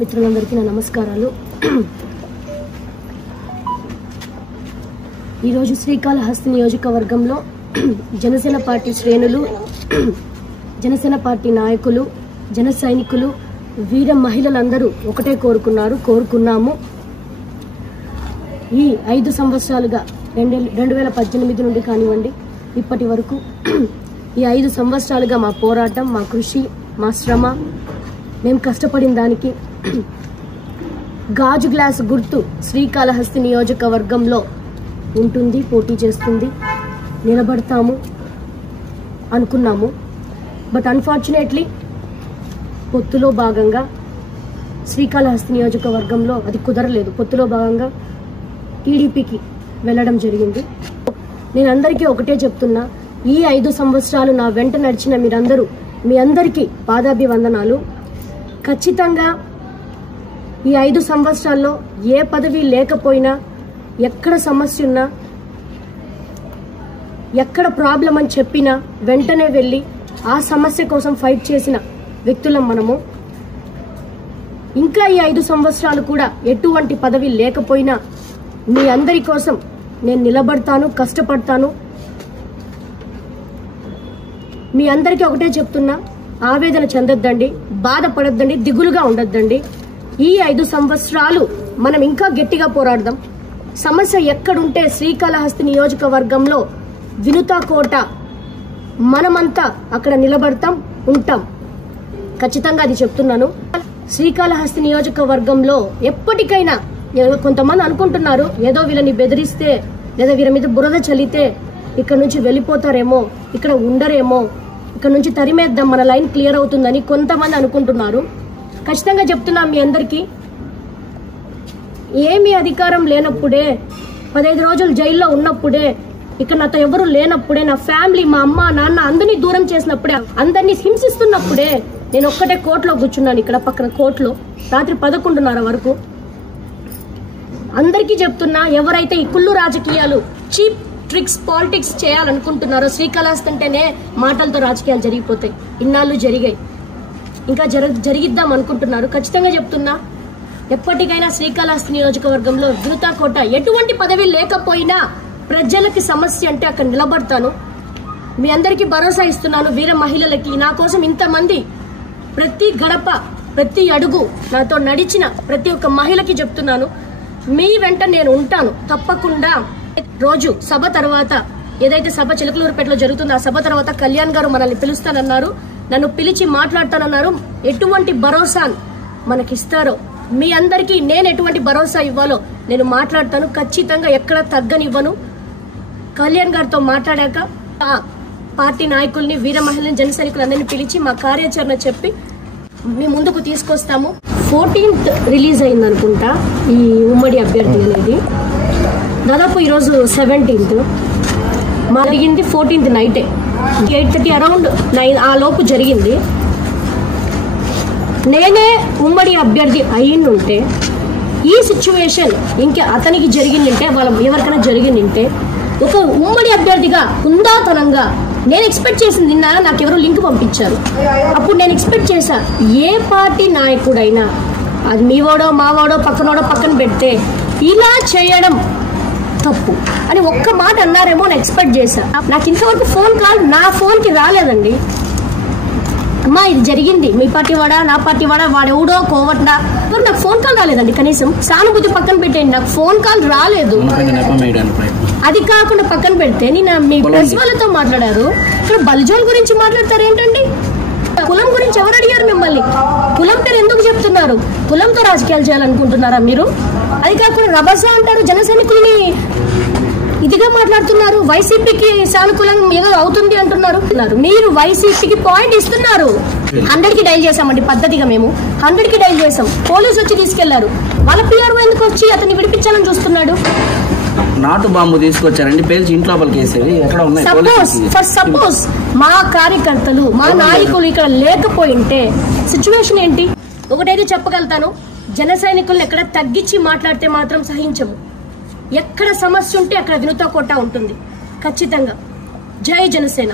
మిత్రులందరికీ నా నమస్కారాలు. ఈరోజు శ్రీకాళహస్తి నియోజకవర్గంలో జనసేన పార్టీ శ్రేణులు, జనసేన పార్టీ నాయకులు, జన సైనికులు, వీర మహిళలందరూ ఒకటే కోరుకున్నాము. ఈ 5 సంవత్సరాలుగా 2018 నుండి కానివ్వండి ఇప్పటి వరకు ఈ 5 సంవత్సరాలుగా మా పోరాటం, మా కృషి, మా శ్రమ, మేము కష్టపడిన దానికి గాజు గ్లాస్ గుర్తు శ్రీకాళహస్తి నియోజకవర్గంలో ఉంటుంది, పోటీ చేస్తుంది, నిలబడతాము అనుకున్నాము. బట్ అన్ఫార్చునేట్లీ పొత్తులో భాగంగా శ్రీకాళహస్తి నియోజకవర్గంలో అది కుదరలేదు. పొత్తులో భాగంగా టీడీపీకి వెళ్ళడం జరిగింది. నేను అందరికీ ఒకటే చెప్తున్నా, ఈ 5 సంవత్సరాలు నా వెంట నడిచిన మీరందరూ, మీ అందరికీ పాదాభివందనాలు. ఖచ్చితంగా ఈ 5 సంవత్సరాల్లో ఏ పదవి లేకపోయినా, ఎక్కడ సమస్య ఉన్నా, ఎక్కడ ప్రాబ్లం అని చెప్పినా వెంటనే వెళ్ళి ఆ సమస్య కోసం ఫైట్ చేసిన వ్యక్తులం మనము. ఇంకా ఈ 5 సంవత్సరాలు కూడా ఎటువంటి పదవి లేకపోయినా మీ అందరి కోసం నేను నిలబడతాను, కష్టపడతాను. మీ అందరికీ ఒకటే చెప్తున్నా, ఆవేదన చెందొద్దండి, బాధపడొద్దండి, దిగులుగా ఉండొద్దండి. ఈ 5 సంవత్సరాలు మనం ఇంకా గట్టిగా పోరాడదాం. సమస్య ఎక్కడుంటే శ్రీకాళహస్తి నియోజకవర్గంలో వినుతా కోట, మనమంతా అక్కడ నిలబడతాం, ఉంటాం. ఖచ్చితంగా అది చెప్తున్నాను. శ్రీకాళహస్తి నియోజకవర్గంలో ఎప్పటికైనా కొంతమంది అనుకుంటున్నారు, ఏదో వీళ్ళని బెదిరిస్తే లేదా వీళ్ళ మీద బురద చల్లితే ఇక్కడ నుంచి వెళ్ళిపోతారేమో, ఇక్కడ ఉండరేమో, ఇక్కడ నుంచి తరిమేద్దాం, మన లైన్ క్లియర్ అవుతుందని కొంతమంది అనుకుంటున్నారు. ఖచ్చితంగా చెప్తున్నా మీ అందరికీ, ఏమీ అధికారం లేనప్పుడే, 15 రోజులు జైల్లో ఉన్నప్పుడే, ఇక్కడ నాతో ఎవరు లేనప్పుడే, నా ఫ్యామిలీ, మా అమ్మ నాన్న అందరినీ దూరం చేసినప్పుడే, అందరినీ హింసిస్తున్నప్పుడే నేను ఒక్కటే కోర్టులో కూర్చున్నాను. ఇక్కడ పక్కన కోర్టులో రాత్రి 11:30 వరకు. అందరికీ చెప్తున్నా, ఎవరైతే ఈ కుళ్ళు రాజకీయాలు, చీప్ ట్రిక్స్, పాలిటిక్స్ చేయాలనుకుంటున్నారో, శ్రీకాళహస్తి అంటేనే మాటలతో రాజకీయాలు జరిగిపోతాయి, ఇన్నాళ్ళు జరిగాయి, ఇంకా జరిగిద్దాం అనుకుంటున్నారు. ఖచ్చితంగా చెప్తున్నా, ఎప్పటికైనా శ్రీకాళహస్తి నియోజకవర్గంలో వినుతా కోట, ఎటువంటి పదవి లేకపోయినా ప్రజలకి సమస్య అంటే అక్కడ నిలబడతాను. మీ అందరికీ భరోసా ఇస్తున్నాను. వీర మహిళలకి, నా కోసం ఇంతమంది, ప్రతి గడప, ప్రతి అడుగు నాతో నడిచిన ప్రతి ఒక్క మహిళకి చెప్తున్నాను, మీ వెంట నేను ఉంటాను తప్పకుండా. రోజు సభ తర్వాత, ఏదైతే సభ చిలకలూరుపేటలో జరుగుతుందో ఆ సభ తర్వాత కళ్యాణ్ గారు మనల్ని పిలుస్తానన్నారు, నన్ను పిలిచి మాట్లాడతానన్నారు. ఎటువంటి భరోసా మనకిస్తారో, మీ అందరికీ నేను ఎటువంటి భరోసా ఇవ్వాలో నేను మాట్లాడతాను. ఖచ్చితంగా ఎక్కడ తగ్గనివ్వను. కళ్యాణ్ గారితో మాట్లాడాక పార్టీ నాయకుల్ని, వీర మహిళని, జన సైనికులందరినీ పిలిచి మా కార్యాచరణ చెప్పి మీ ముందుకు తీసుకొస్తాము. 14th రిలీజ్ అయింది అనుకుంటా ఈ ఉమ్మడి అభ్యర్థి అనేది. దాదాపు ఈరోజు 17th, జరిగింది 14th నైటే 8:30 అరౌండ్ 9 ఆ లోపు జరిగింది. నేనే ఉమ్మడి అభ్యర్థి అయ్యిండుంటే, ఈ సిచ్యువేషన్ ఇంకా అతనికి జరిగిందంటే, వాళ్ళ ఎవరికైనా జరిగిందంటే, ఒక ఉమ్మడి అభ్యర్థిగా హుందాతనంగా నేను ఎక్స్పెక్ట్ చేసింది, నిన్న నాకెవరో లింక్ పంపించారు, అప్పుడు నేను ఎక్స్పెక్ట్ చేశా, ఏ పార్టీ నాయకుడైనా, అది మీవాడో మావాడో పక్కనోడో పక్కన పెడితే, ఇలా చేయడం తప్పు అని ఒక్క మాట అన్నారేమో అని ఎక్స్పెక్ట్ చేశా. నాకు ఇంతవరకు ఫోన్ కాల్ నా ఫోన్కి రాలేదండి. అమ్మా ఇది జరిగింది, మీ పార్టీ వాడా, నా పార్టీ వాడా, వాడెవడో కోవట్డా, నాకు ఫోన్ కాల్ రాలేదండి. కనీసం సానుభూతి పక్కన పెట్టేయండి, నాకు ఫోన్ కాల్ రాలేదు. అది కాకుండా పక్కన పెడితే నేను మీ ప్రెస్ వాళ్ళతో మాట్లాడారు, ఇక్కడ బల్జోన్ గురించి మాట్లాడతారు ఏంటండి? కులం గురించి ఎవరు అడిగారు మిమ్మల్ని? కులం పేరు ఎందుకు చెప్తున్నారు? కులంతో రాజకీయాలు చేయాలనుకుంటున్నారా మీరు? అది కాకుండా రభస అంటారు, జన సైనికుల్ని ఇదిగా మాట్లాడుతున్నారు, వైసీపీకి సానుకూలం ఏదో అవుతుంది అంటున్నారు. మీరు వైసీపీకి పాయింట్ ఇస్తున్నారు. 100కి డైల్ చేసామండి పద్ధతిగా, మేము 100కి డైల్ చేసాం. పోలీసు వచ్చి తీసుకెళ్లారు. వాళ్ళ పిఆర్ఓ ఎందుకు వచ్చి అతన్ని విడిపించాలని చూస్తున్నాడు? నాటు బాంబు తీసుకొచ్చారండి, పేల్చి ఇంట్లో వేసేది ఎక్కడ ఉన్నాయి? సపోజ్ మా కార్యకర్తలు, మా నాయకులు ఇక్కడ లేకపోయింటే సిచ్యువేషన్ ఏంటి? ఒకటైతే చెప్పగలుగుతాను, జన సైనికులను ఎక్కడ తగ్గించి మాట్లాడితే మాత్రం సహించము. ఎక్కడ సమస్య ఉంటే అక్కడ వినుతా కోట ఉంటుంది ఖచ్చితంగా. జై జనసేన.